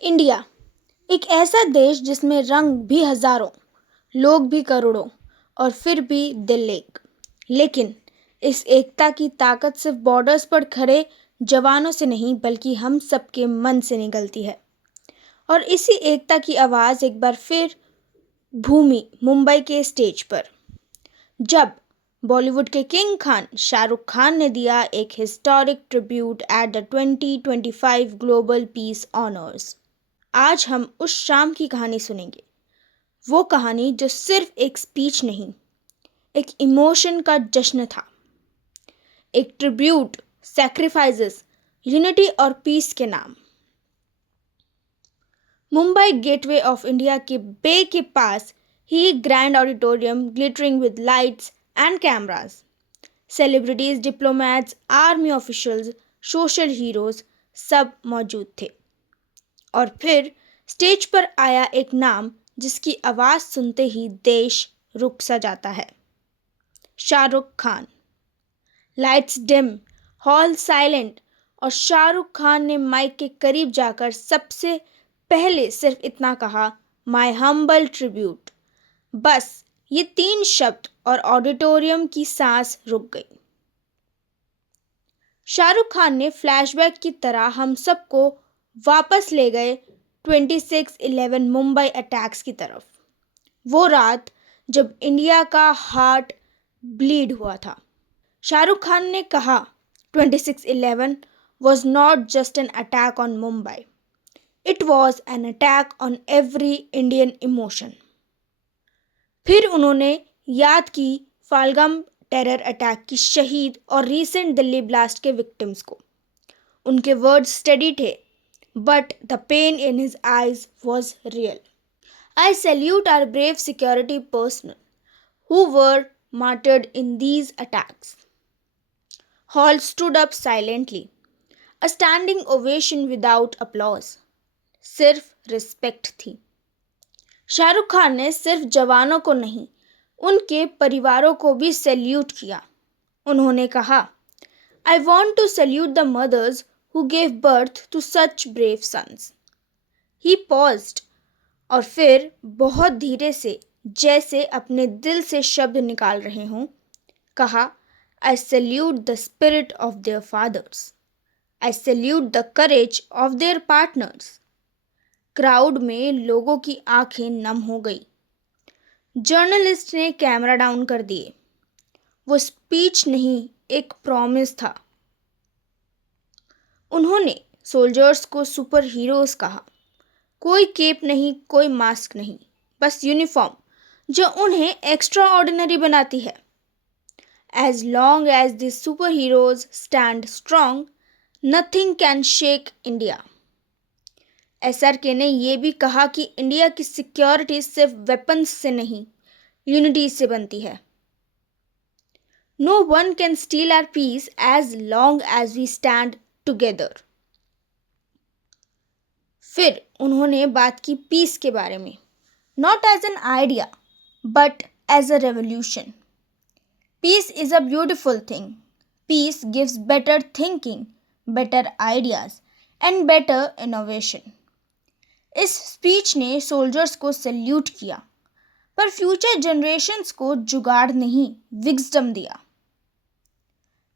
India एक ऐसा देश जिसमें रंग भी हजारों, लोग भी करोड़ों और फिर भी दिल एक। लेकिन इस एकता की ताकत सिर्फ बॉर्डर्स पर खड़े जवानों से नहीं बल्कि हम सबके मन से निकलती है। और इसी एकता की आवाज़ एक बार फिर भूमि मुंबई के स्टेज पर, जब बॉलीवुड के किंग खान शाहरुख खान ने दिया एक historic tribute at the 2025 global piece honours. आज हम उस शाम की कहानी सुनेंगे, वो कहानी जो सिर्फ एक स्पीच नहीं, एक इमोशन का जश्न था, एक ट्रिब्यूट सैक्रिफाइसेस, यूनिटी और पीस के नाम। मुंबई गेटवे ऑफ इंडिया के बे के पास ही grand auditorium glittering with lights and cameras, celebrities, diplomats, army officials, social heroes सब मौजूद थे। और फिर स्टेज पर आया एक नाम जिसकी आवाज़ सुनते ही देश रुक सा जाता है, Shahrukh Khan. Lights dim, hall silent, और शाहरुख खान ने माइक के करीब जाकर सबसे पहले सिर्फ इतना कहा, माई हम्बल ट्रिब्यूट। बस ये 3 शब्द और ऑडिटोरियम की सांस रुक गई। शाहरुख खान ने फ्लैशबैक की तरह हम सबको वापस ले गए 26/11 मुंबई अटैक्स की तरफ। वो रात जब इंडिया का हार्ट ब्लीड हुआ था। शाहरुख खान ने कहा, 26/11 was not just an attack on Mumbai. It was an attack on every Indian emotion. फिर उन्होंने याद की फाल्गम टेरर अटैक की शहीद और रीसेंट दिल्ली ब्लास्ट के विक्टिम्स को। उनके वर्ड्स स्टेडी थे, but the pain in his eyes was real. I salute our brave security personnel who were martyred in these attacks. Hall stood up silently, a standing ovation without applause. सिर्फ respect थी। शाहरुख खान ने सिर्फ जवानों को नहीं, उनके परिवारों को भी सैल्यूट किया। उन्होंने कहा, I want to salute the mothers who gave birth to such brave sons. He paused, और फिर बहुत धीरे से, जैसे अपने दिल से शब्द निकाल रहे हों, कहा, I salute the spirit of their fathers. I salute the courage of their partners. Crowd में लोगों की आंखें नम हो गई। जर्नलिस्ट ने कैमरा डाउन कर दिए। वो स्पीच नहीं, एक प्रॉमिस था। उन्होंने सोल्जर्स को सुपर हीरोज कहा। कोई केप नहीं, कोई मास्क नहीं, बस यूनिफॉर्म जो उन्हें एक्स्ट्रा ऑर्डिनरी बनाती है। As long as this superheroes stand strong, nothing can shake India. SRK ने यह भी कहा कि इंडिया की सिक्योरिटी सिर्फ वेपन्स से नहीं, यूनिटी से बनती है। No one can steal our peace as long as we stand together. फिर उन्होंने बात की पीस के बारे में, not as an idea but as a revolution. Peace is a beautiful thing. Peace gives better thinking, better ideas and better innovation. इस speech ने soldiers को सैल्यूट किया, पर फ्यूचर जनरेशन्स को जुगाड़ नहीं, विजडम दिया।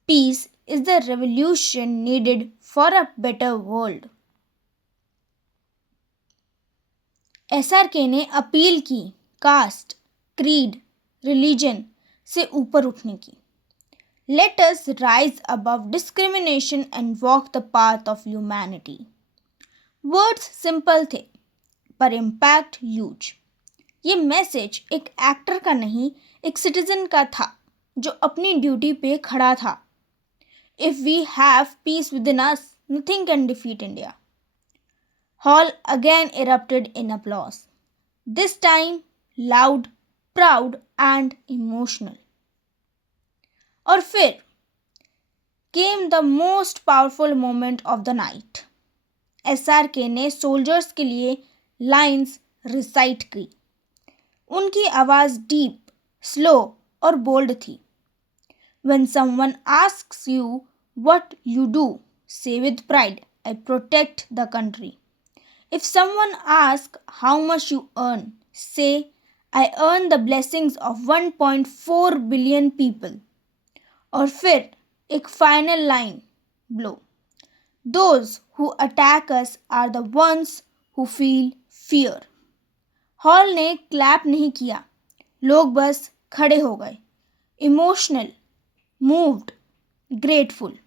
Peace is the revolution needed for a better world. SRK ने अपील की कास्ट, क्रीड, रिलीजन से ऊपर उठने की। Let us rise above discrimination and walk the path of humanity. Words simple थे, पर इम्पैक्ट ह्यूज। ये मैसेज एक एक्टर का नहीं, एक सिटीजन का था जो अपनी ड्यूटी पे खड़ा था। If we have peace within us, nothing can defeat India. Hall again erupted in applause, this time loud, proud and emotional. और फिर came the most powerful moment of the night. SRK ने soldiers के लिए lines recite की। उनकी आवाज़ deep, slow और bold थी। When someone asks you what you do, say with pride, I protect the country. If someone asks how much you earn, say, I earn the blessings of 1.4 billion people. और फिर एक final line below. Those who attack us are the ones who feel fear. Hall ने clap नहीं किया, लोग बस खड़े हो गए, इमोशनल, मूव्ड, ग्रेटफुल।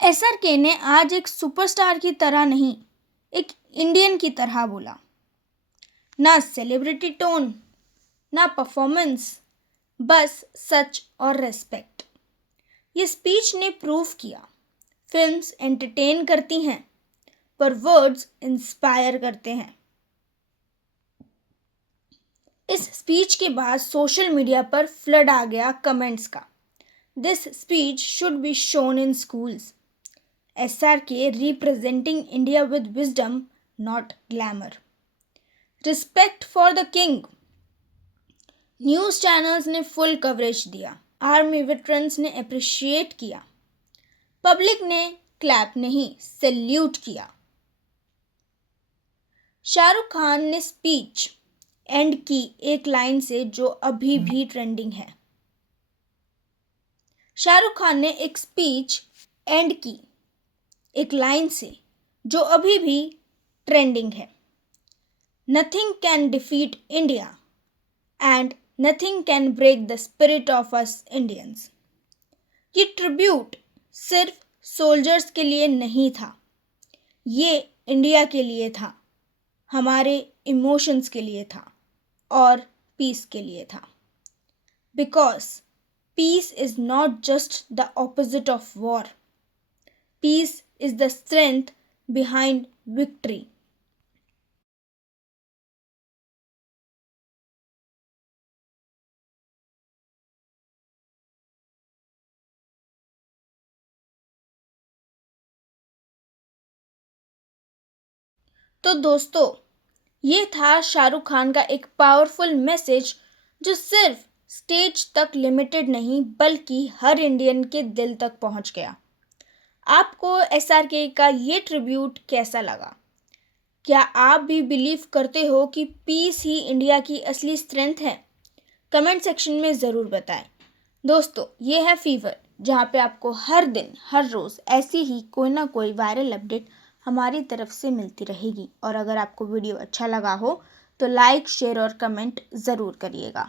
SRK ने आज एक सुपरस्टार की तरह नहीं, एक इंडियन की तरह बोला। ना सेलिब्रिटी टोन, ना परफॉर्मेंस, बस सच और रेस्पेक्ट। ये स्पीच ने प्रूव किया, फिल्म्स एंटरटेन करती हैं, पर वर्ड्स इंस्पायर करते हैं। इस स्पीच के बाद सोशल मीडिया पर फ्लड आ गया कमेंट्स का। This speech should be shown in schools. SRK representing India with wisdom, not glamour. Respect for the king. News channels ने फुल कवरेज दिया, आर्मी वेटरन्स ने अप्रिशिएट किया, पब्लिक ने क्लैप नहीं salute किया। शाहरुख खान ने स्पीच एंड की एक लाइन से जो अभी भी ट्रेंडिंग है। शाहरुख खान ने एक स्पीच एंड की एक लाइन से जो अभी भी ट्रेंडिंग है। Nothing can defeat India and nothing can break the spirit of us Indians. ये ट्रिब्यूट सिर्फ सोल्जर्स के लिए नहीं था, ये इंडिया के लिए था, हमारे इमोशंस के लिए था और पीस के लिए था। Because peace is not just the opposite of war, peace is the strength behind victory. तो दोस्तों, ये था शाहरुख खान का एक पावरफुल मैसेज जो सिर्फ स्टेज तक लिमिटेड नहीं बल्कि हर इंडियन के दिल तक पहुंच गया। आपको SRK का ये ट्रिब्यूट कैसा लगा? क्या आप भी बिलीव करते हो कि पीस ही इंडिया की असली स्ट्रेंथ है? कमेंट सेक्शन में ज़रूर बताएं। दोस्तों, ये है फीवर, जहाँ पे आपको हर दिन हर रोज़ ऐसी ही कोई ना कोई वायरल अपडेट हमारी तरफ से मिलती रहेगी। और अगर आपको वीडियो अच्छा लगा हो तो लाइक, शेयर और कमेंट ज़रूर करिएगा।